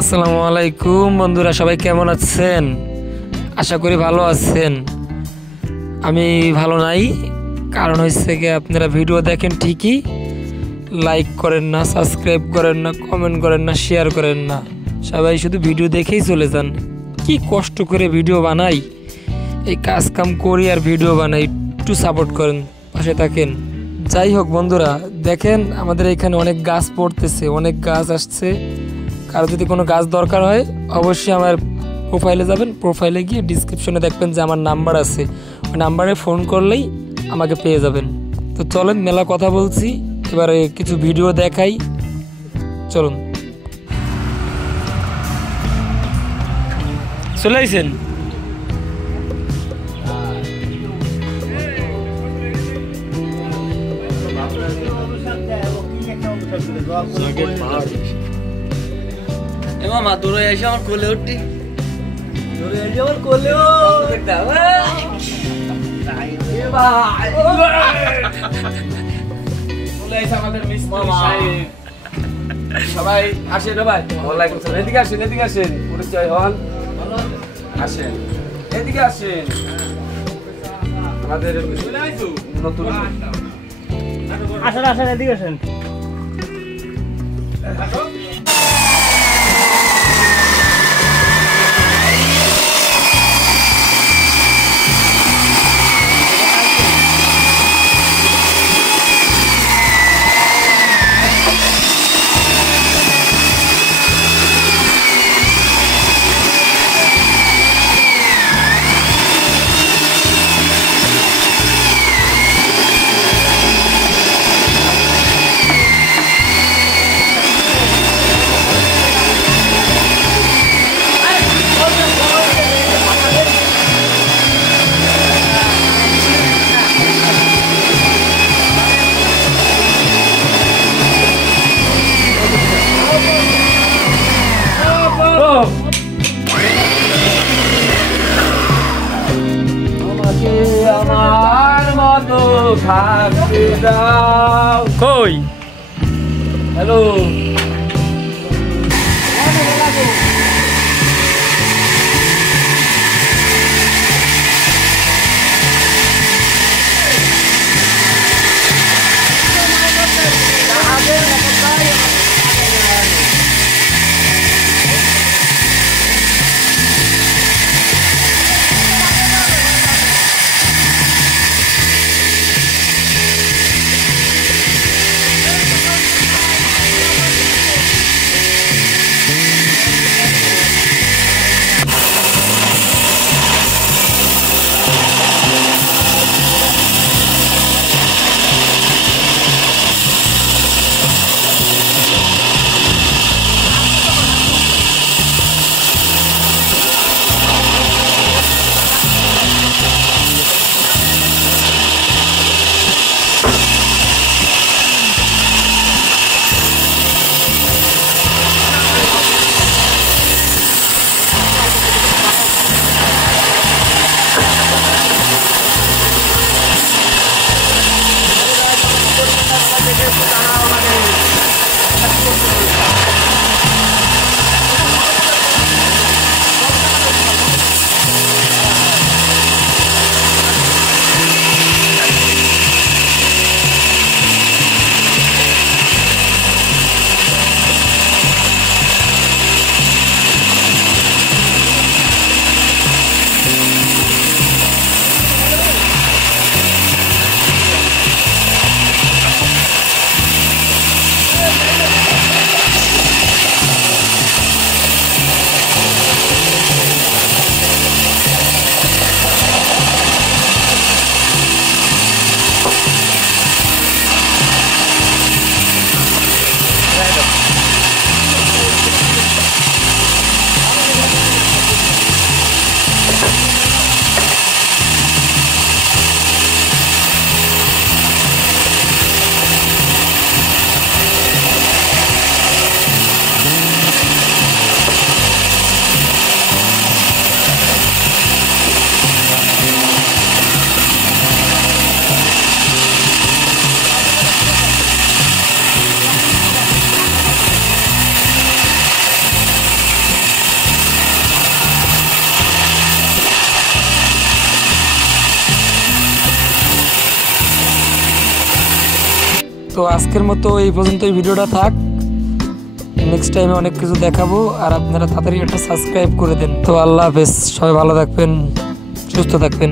আসসালামু আলাইকুম বন্ধুরা, সবাই কেমন আছেন? আশা করি ভালো আছেন। আমি ভালো নাই, কারণ হচ্ছে কি আপনারা ভিডিও দেখেন ঠিকই, লাইক করেন না, সাবস্ক্রাইব করেন না, কমেন্ট করেন না, শেয়ার করেন না। সবাই শুধু ভিডিও দেখেই চলে যান। কি কষ্ট করে ভিডিও বানাই, এই কাজ কাম করি আর ভিডিও বানাই। একটু সাপোর্ট করেন, পাশে থাকেন। যাই হোক বন্ধুরা, দেখেন আমাদের এখানে অনেক গাছ পড়তেছে, অনেক গাছ আসছে। কারো যদি কোনো গাছ দরকার হয় অবশ্যই আমার প্রোফাইলে যাবেন, প্রোফাইলে গিয়ে ডিসক্রিপশনে দেখবেন যে আমার নাম্বার আছে, ওই নাম্বারে ফোন করলেই আমাকে পেয়ে যাবেন। তো চলেন, মেলা কথা বলছি, এবারে কিছু ভিডিও দেখাই, চলুন। চলে আইছেন? মামা দূরে এসে আমার কোলে উঠতি দূরে এসে আমার কোলে আমাদের সবাই আসেন রে ভাই। ওয়ালাইকুম সালাম। এদিকে আসেন, এদিকে আসেন, পরিচয় হন, আসেন, এদিকে আসেন। আমাদের নতুন আসেন আসেন, এদিকে আসেন। আমার মতো থাকতে দাও। কই হ্যালো, তো আজকের মতো এই পর্যন্তই ভিডিওটা থাক। নেক্সট টাইমে অনেক কিছু দেখাবো, আর আপনারা তাড়াতাড়ি একটা সাবস্ক্রাইব করে দেন। তো আল্লাহ হাফেজ, সবাই ভালো থাকবেন, সুস্থ থাকবেন।